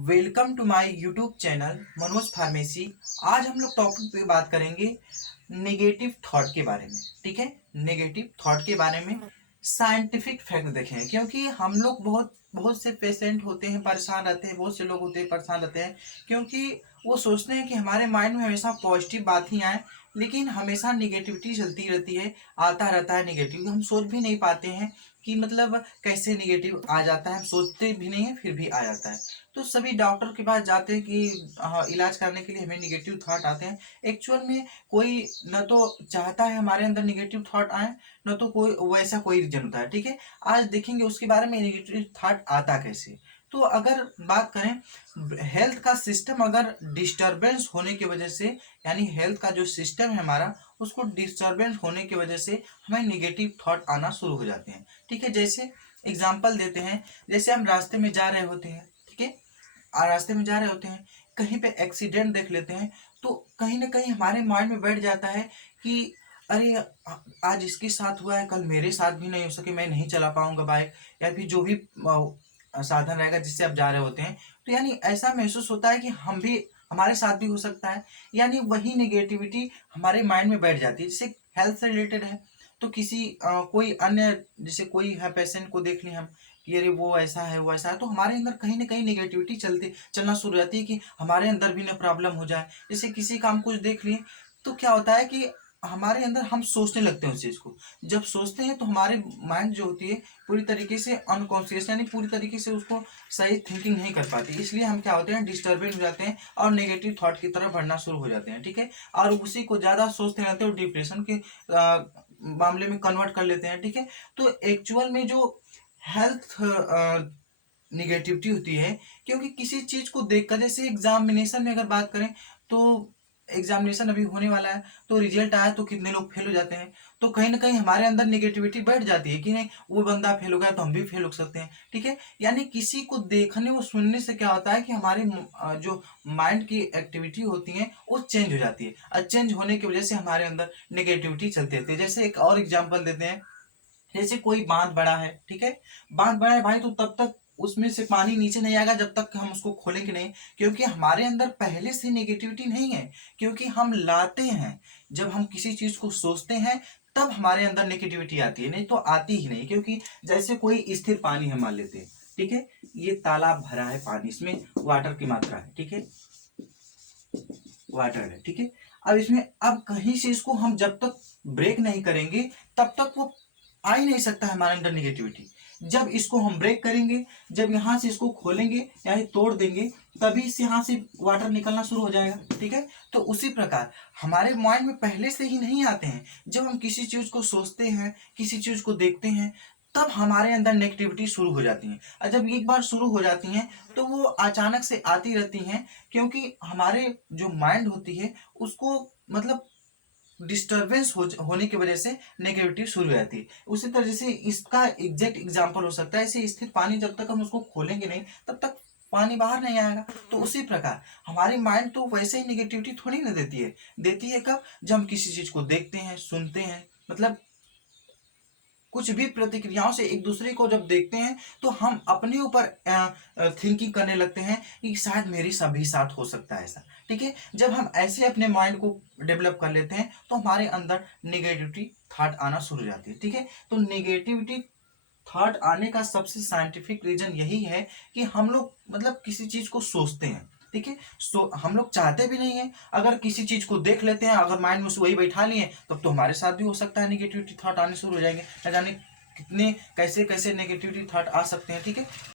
Welcome to my YouTube channel Manoj pharmacy. आज हम लोग टॉपिक पे बात करेंगे नेगेटिव थॉट के बारे में। ठीक है, नेगेटिव थॉट के बारे में साइंटिफिक फैक्ट देखें, क्योंकि हम लोग बहुत बहुत से पेशेंट होते हैं परेशान रहते हैं, बहुत से लोग होते हैं परेशान रहते हैं, क्योंकि वो सोचते हैं कि हमारे माइंड में हमेशा पॉजिटिव बात ही आए, लेकिन हमेशा निगेटिविटी चलती रहती है, आता रहता है निगेटिव। हम सोच भी नहीं पाते हैं कि मतलब कैसे निगेटिव आ जाता है, हम सोचते भी नहीं है फिर भी आ जाता है। तो सभी डॉक्टर के पास जाते हैं कि इलाज करने के लिए हमें निगेटिव थॉट आते हैं। एक्चुअल में कोई न तो चाहता है हमारे अंदर निगेटिव थॉट आए, न तो कोई वैसा कोई रीजन होता है। ठीक है, आज देखेंगे उसके बारे में निगेटिव थॉट आता कैसे। तो अगर बात करें हेल्थ का सिस्टम, अगर डिस्टरबेंस होने की वजह से, यानी हेल्थ का जो सिस्टम है हमारा, उसको डिस्टरबेंस होने की वजह से हमें निगेटिव थॉट आना शुरू हो जाते हैं। ठीक है, जैसे एग्जाम्पल देते हैं, जैसे हम रास्ते में जा रहे होते हैं, ठीक है, रास्ते में जा रहे होते हैं, कहीं पे एक्सीडेंट देख लेते हैं, तो कहीं ना कहीं हमारे माइंड में बैठ जाता है कि अरे आज इसके साथ हुआ है, कल मेरे साथ भी नहीं हो सके, मैं नहीं चला पाऊंगा बाइक, या फिर जो भी साधन रहेगा जिससे आप जा रहे होते हैं। तो यानी ऐसा महसूस होता है कि हम भी, हमारे साथ भी हो सकता है। यानी वही नेगेटिविटी हमारे माइंड में बैठ जाती है। जैसे हेल्थ से रिलेटेड है, तो किसी कोई अन्य, जैसे कोई है पेशेंट को देख लें हम कि अरे वो ऐसा है वो ऐसा है, तो हमारे अंदर कहीं ना कहीं नेगेटिविटी चलना शुरू हो जाती है कि हमारे अंदर भी ना प्रॉब्लम हो जाए। जैसे किसी का हम कुछ देख लिए, तो क्या होता है कि हमारे अंदर हम सोचने लगते हैं उस चीज़ को। जब सोचते हैं तो हमारे माइंड जो होती है पूरी तरीके से अनकॉन्शियस, यानी पूरी तरीके से उसको सही थिंकिंग नहीं कर पाती, इसलिए हम क्या होते हैं, डिस्टर्बेंस हो जाते हैं और नेगेटिव थॉट की तरफ बढ़ना शुरू हो जाते हैं। ठीक है, और उसी को ज़्यादा सोचते रहते हैं और डिप्रेशन के मामले में कन्वर्ट कर लेते हैं। ठीक है, तो एक्चुअल में जो हेल्थ निगेटिविटी होती है, क्योंकि किसी चीज को देखकर, जैसे एग्जामिनेशन में अगर बात करें, तो एग्जामिनेशन अभी होने वाला है, तो रिजल्ट आया तो कितने लोग फेल हो जाते हैं, तो कहीं ना कहीं हमारे अंदर निगेटिविटी बैठ जाती है कि नहीं, वो बंदा फेल हो गया तो हम भी फेल हो सकते हैं। ठीक है, यानी किसी को देखने और सुनने से क्या होता है कि हमारे जो माइंड की एक्टिविटी होती है वो चेंज हो जाती है, और चेंज होने की वजह से हमारे अंदर निगेटिविटी चलती रहती है। जैसे एक और एग्जाम्पल देते हैं, जैसे कोई बांध बड़ा है, ठीक है, बांध बड़ा है भाई, तो तब तक उसमें से पानी नीचे नहीं आएगा जब तक हम उसको खोलेंगे नहीं, क्योंकि हमारे अंदर पहले से नेगेटिविटी नहीं है, क्योंकि हम लाते हैं। जब हम किसी चीज को सोचते हैं तब हमारे अंदर नेगेटिविटी आती है, नहीं तो आती ही नहीं। क्योंकि जैसे कोई स्थिर पानी हम मान लेते हैं, ठीक है, ये तालाब भरा है पानी, इसमें वाटर की मात्रा है, ठीक है, वाटर है, ठीक है। अब इसमें, अब कहीं से इसको हम जब तक ब्रेक नहीं करेंगे तब तक वो आ ही नहीं सकता है हमारे अंदर निगेटिविटी। जब इसको हम ब्रेक करेंगे, जब यहाँ से इसको खोलेंगे यानी तोड़ देंगे, तभी से यहाँ से वाटर निकलना शुरू हो जाएगा। ठीक है, तो उसी प्रकार हमारे माइंड में पहले से ही नहीं आते हैं। जब हम किसी चीज को सोचते हैं, किसी चीज को देखते हैं, तब हमारे अंदर नेगेटिविटी शुरू हो जाती है। और जब एक बार शुरू हो जाती हैं तो वो अचानक से आती रहती हैं, क्योंकि हमारे जो माइंड होती है उसको मतलब डिस्टरबेंस होने की वजह से नेगेटिविटी शुरू हो जाती है। उसी तरह से इसका एग्जैक्ट एग्जांपल हो सकता है, ऐसे स्थिर पानी जब तक हम उसको खोलेंगे नहीं तब तक पानी बाहर नहीं आएगा। तो उसी प्रकार हमारी माइंड तो वैसे ही नेगेटिविटी थोड़ी ना देती है कब, जब हम किसी चीज को देखते हैं, सुनते हैं, मतलब कुछ भी प्रतिक्रियाओं से एक दूसरे को जब देखते हैं, तो हम अपने ऊपर थिंकिंग करने लगते हैं कि शायद मेरे सभी साथ हो सकता है ऐसा। ठीक है, जब हम ऐसे अपने माइंड को डेवलप कर लेते हैं तो हमारे अंदर निगेटिविटी थॉट आना शुरू हो जाती है। ठीक है, तो निगेटिविटी थॉट आने का सबसे साइंटिफिक रीजन यही है कि हम लोग मतलब किसी चीज को सोचते हैं। ठीक है, सो हम लोग चाहते भी नहीं है, अगर किसी चीज को देख लेते हैं, अगर माइंड में उसे वही बैठा लिए, तब तो हमारे साथ भी हो सकता है निगेटिविटी थॉट आने शुरू हो जाएंगे, न जाने कितने कैसे कैसे नेगेटिविटी थॉट आ सकते हैं। ठीक है।